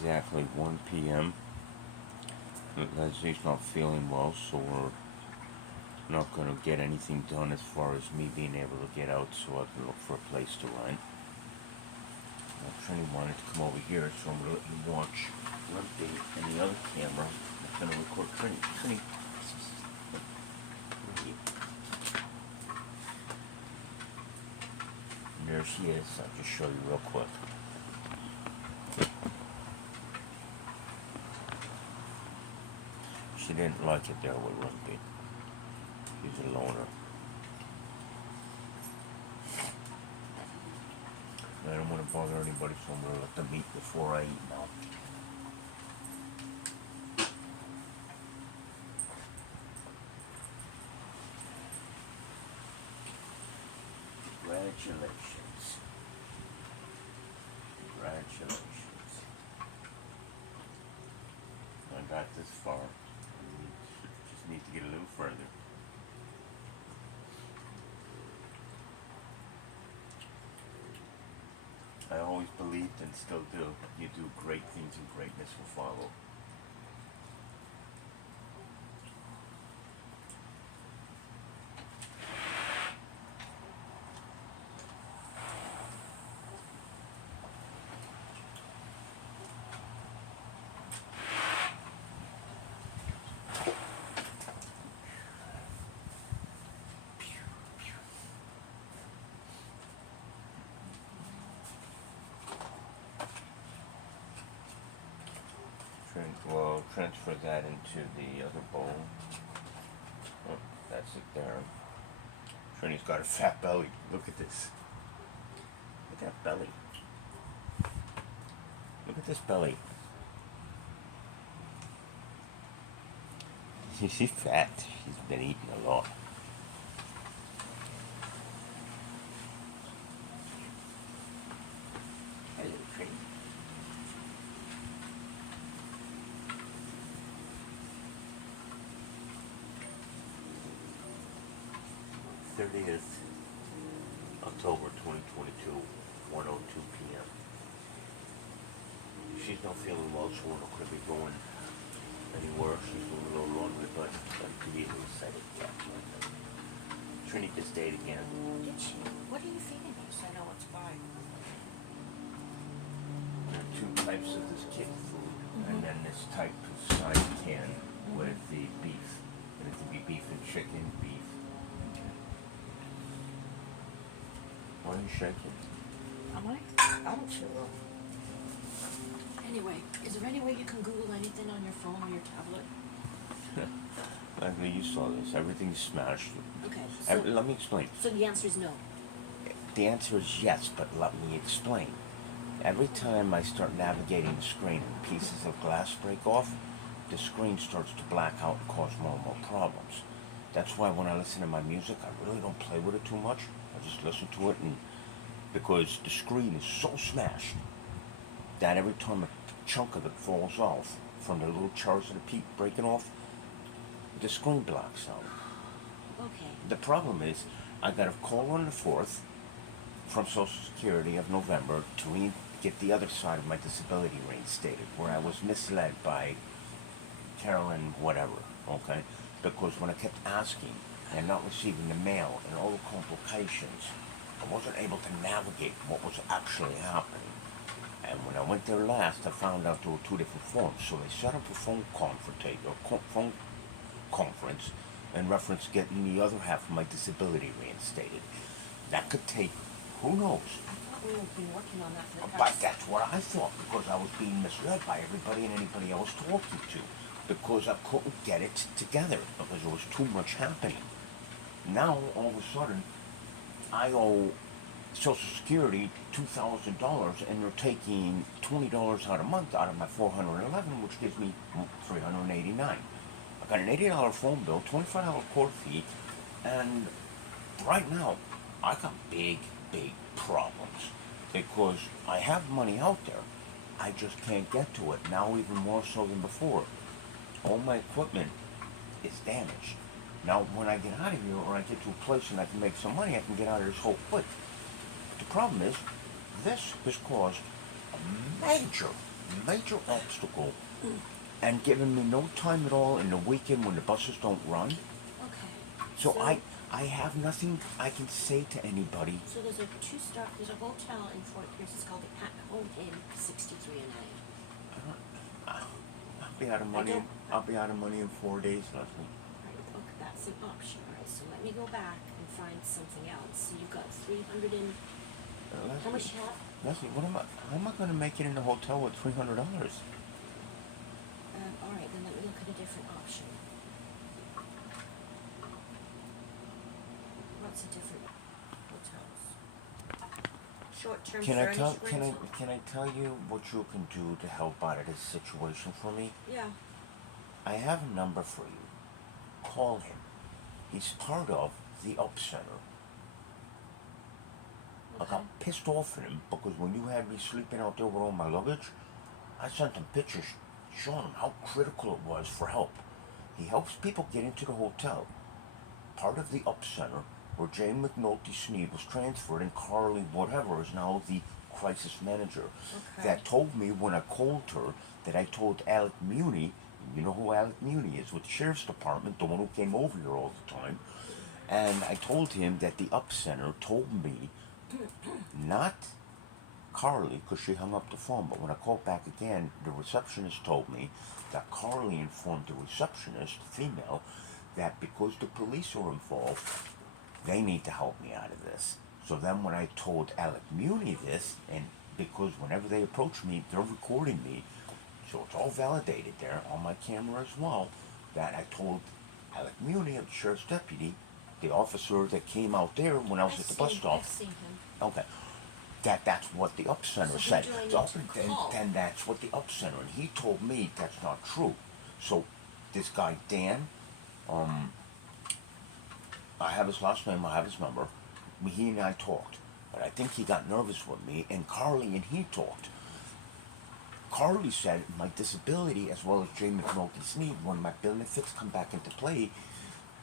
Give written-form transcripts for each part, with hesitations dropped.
exactly 1 p.m. Leslie's not feeling well, so we're not going to get anything done as far as me being able to get out so I can look for a place to rent. Trini wanted to come over here, so I'm going to let you watch Limpy and the other camera. I'm going to record Trini. Trini. And there she is. I'll just show you real quick. She didn't like it there with Limpy. She's a loner. I don't want to bother anybody, so I'm going to let them eat before I eat now. Congratulations. Congratulations. I got this far. Just need to get a little further. I always believed and still do. You do great things and greatness will follow. We'll transfer that into the other bowl. Oh, that's it there. Trini's got a fat belly. Look at this. Look at that belly. Look at this belly. She's fat. She's been eating a lot. Hello, Trini. 30th October 2022, 1:02 p.m. She's not feeling well, so we're not going to be going anywhere. She's doing a little laundry, but I'm pretty excited. Yeah. Trini just ate again. Did she? What are you feeding me so I know what to buy? There are two types of this kid food, and then this type of side can with the beef. And it can be beef and chicken, beef. Why are you shaking? Am I? I don't feel well. Anyway, is there any way you can Google anything on your phone or your tablet? Like you saw this, everything's smashed. Okay, so, Let me explain. so the answer is no. The answer is yes, but let me explain. Every time I start navigating the screen and pieces of glass break off, the screen starts to black out and cause more and more problems. That's why when I listen to my music, I really don't play with it too much. I just listen to it, and because the screen is so smashed that every time a chunk of it falls off from the little chars of the peak breaking off, the screen blacks out. Okay. The problem is, I got a call on the 4th from Social Security of November to get the other side of my disability reinstated, where I was misled by Carolyn whatever, okay? Because when I kept asking and not receiving the mail and all the complications, I wasn't able to navigate what was actually happening. And when I went there last, I found out there were two different forms. So they set up a phone conference in reference to getting the other half of my disability reinstated. That could take, who knows? I thought we had been working on that for the But past... that's what I thought, because I was being misled by everybody and anybody I was talking to. Because I couldn't get it together, because there was too much happening. Now, all of a sudden, I owe Social Security $2,000, and they're taking $20 out a month out of my $411, which gives me $389. I got an $80 phone bill, $25 court fee, and right now, I got big problems, because I have money out there. I just can't get to it, now even more so than before. All my equipment is damaged. Now, when I get out of here, or I get to a place and I can make some money, I can get out of this whole quick. The problem is, this has caused a major major obstacle and giving me no time at all in the weekend when the buses don't run. Okay. So I have nothing I can say to anybody. So there's a there's a hotel in Fort Pierce. It's called the At Home Inn, 63 a night. I'll be out of money. don't- I'll be out of money in 4 days, Leslie. Right, okay, that's an option, right? So let me go back and find something else. So you've got 300 and, how much you have? Leslie, what am I? How am I going to make it in the hotel with $300? Alright, then let me look at a different option. What's a different hotels? Short-term Can I tell? furnished rental? Can I tell you what you can do to help out of this situation for me? Yeah, I have a number for you. Call him. He's part of the Up Center. I okay. got pissed off at him because when you had me sleeping out there with all my luggage, I sent him pictures showing him how critical it was for help. He helps people get into the hotel. Part of the Up Center, where Jane McNulty Sneed was transferred and Carly whatever is now the crisis manager. Okay. That told me when I called her that I told Alec Muni, you know who Alec Muni is with the Sheriff's Department, the one who came over here all the time, and I told him that the Up Center told me, not Carly, because she hung up the phone, but when I called back again, the receptionist told me that Carly informed the receptionist, female, that because the police are involved, they need to help me out of this. So then when I told Alec Muni this, and because whenever they approach me, they're recording me, so it's all validated there on my camera as well, that I told Alec Muni, the sheriff's deputy, the officer that came out there when I was at the bus stop. I've seen him. Okay. That's what the Up Center So who said. do I need So, to call? then that's what the Up Center, and he told me that's not true. So this guy Dan, I have his last name, I have his number. He and I talked, but I think he got nervous with me, and Carly and he talked. Carly said my disability, as well as Jane McNulty Sneed, when my benefits come back into play,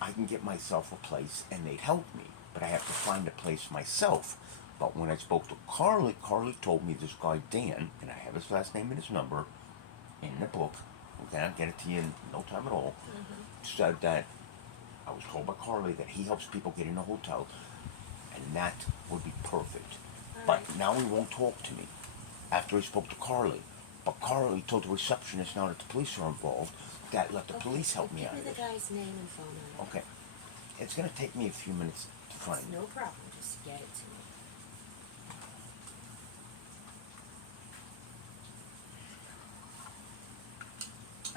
I can get myself a place and they'd help me, but I have to find a place myself. But when I spoke to Carly, Carly told me this guy Dan, and I have his last name and his number in the book, okay, I'll get it to you in no time at all, said that I was told by Carly that he helps people get in a hotel, and that would be perfect. But Alright. now he won't talk to me after he spoke to Carly. But Carly told the receptionist now that the police are involved that let the police help me out of Give me this. the guy's name and phone number. Okay. It's gonna take me a few minutes to find No problem, just get it to me.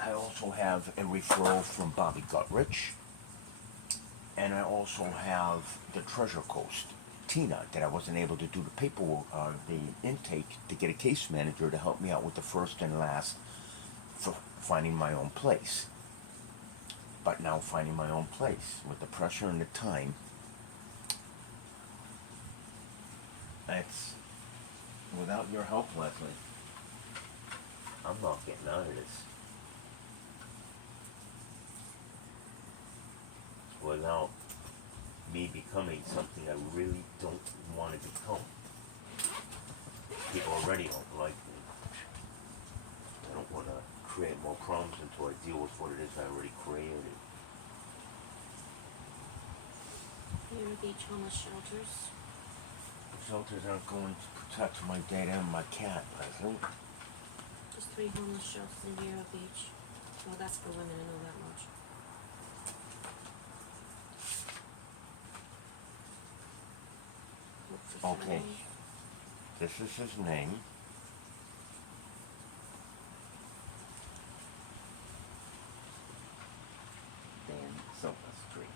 I also have a referral from Bobby Gutrich, and I also have the Treasure Coast, Tina, that I wasn't able to do the paperwork, the intake to get a case manager to help me out with the first and last for finding my own place. But now finding my own place with the pressure and the time, it's without your help, Leslie, I'm not getting out of this. Without me becoming something I really don't want to become. People already don't like me. I don't want to create more problems until I deal with what it is I already created. Miami Beach homeless shelters. Shelters aren't going to protect my data and my cat, Leslie. There's 3 homeless shelters in Vero Beach. Well, that's for women, I know that much. Hope for Okay. family. This is his name. Dan Silvestri.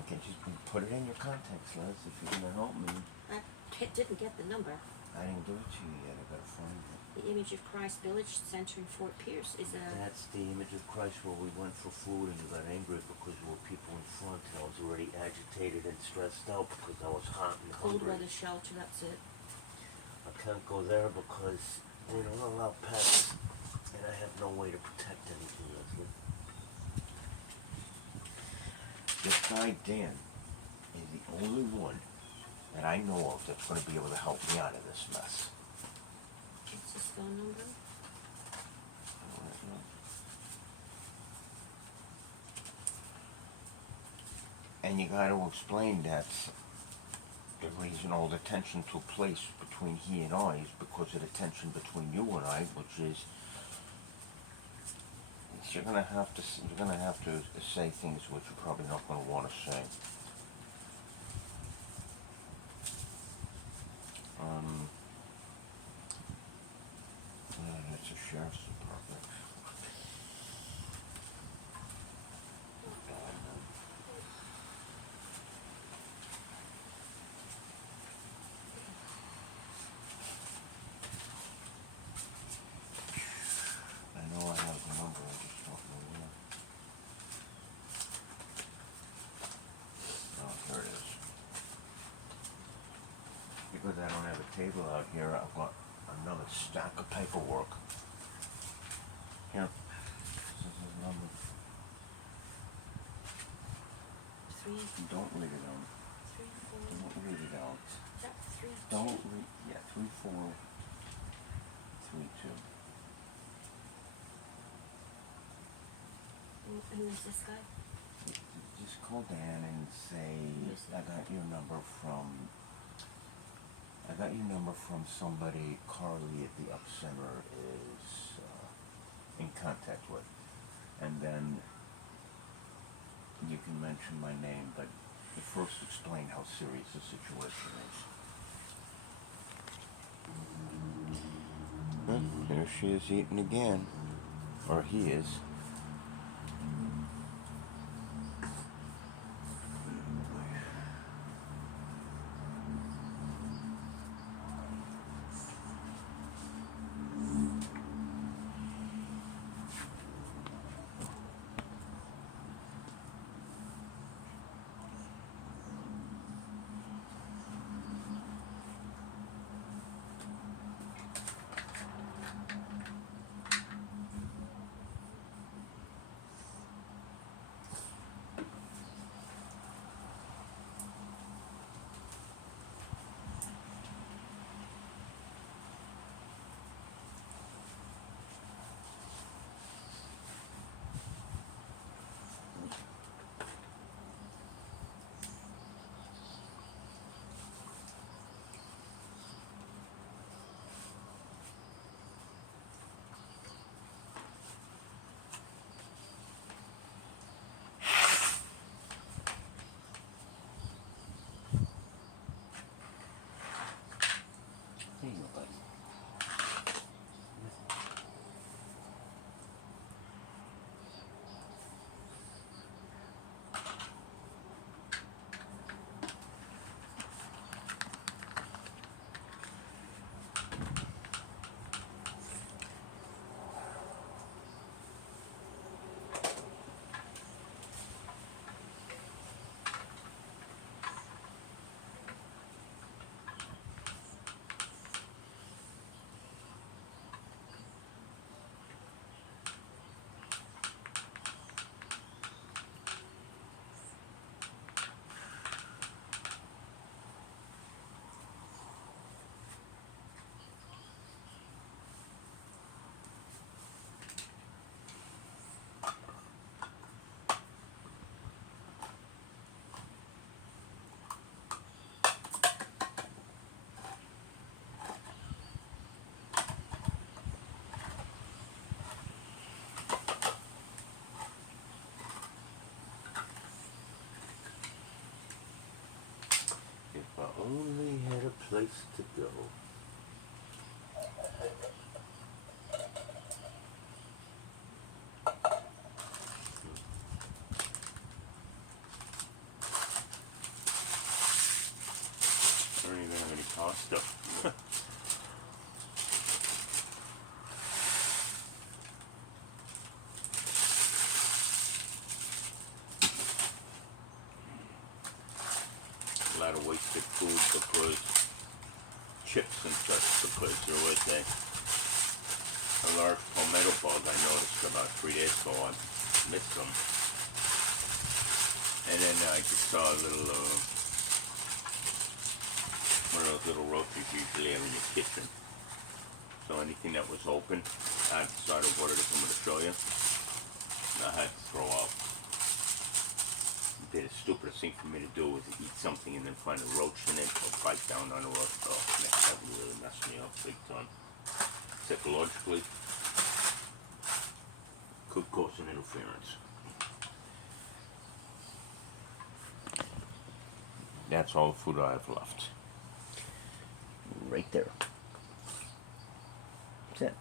Okay, just put it in your contacts, Les, if you're gonna help me. I didn't get the number. I didn't give it to you yet, I gotta find it. The Image of Christ Village Center in Fort Pierce is a That's the Image of Christ where we went for food and you got angry because there were people in front and I was already agitated and stressed out because I was hot and cold hungry. weather shelter, that's it. I can't go there because they don't allow pets and I have no way to protect anything, Leslie. This guy, Dan, is the only one that I know of that's going to be able to help me out of this mess. you got to explain that the reason all the tension took place between he and I is because of the tension between you and I, which is you're gonna have to say things which you're probably not gonna want to say. It's a sheriff's department. I know I have the number, I just don't know where. Oh, here it is. Because I don't have a table out here, I've got another stack of paperwork. Here, this is his number. Three, Don't read it out. 3, 4. Don't read it out. Is that 3, 2? Don't read, yeah, 3, 4, 3, 2. Who is this guy? Just call Dan and say, I got your number from somebody Carly at the Up Center is in contact with. And then you can mention my name, but you first explain how serious the situation is. There she is eating again. Or he is. Hey, buddy. If I only had a place to go. I don't even have any pasta. A lot of wasted food because chips and such, because there was a large palmetto bug I noticed about 3 days ago. I missed them. And then I just saw a little, one of those little roaches usually have in your kitchen. So anything that was open, I decided what it is I'm going to show you. I had to throw out. be the stupidest thing for me to do is eat something and then find a roach in it or bite down on a roach. Oh, that would really mess me up big time. Psychologically, could cause an interference. That's all the food I have left. Right there. That's it.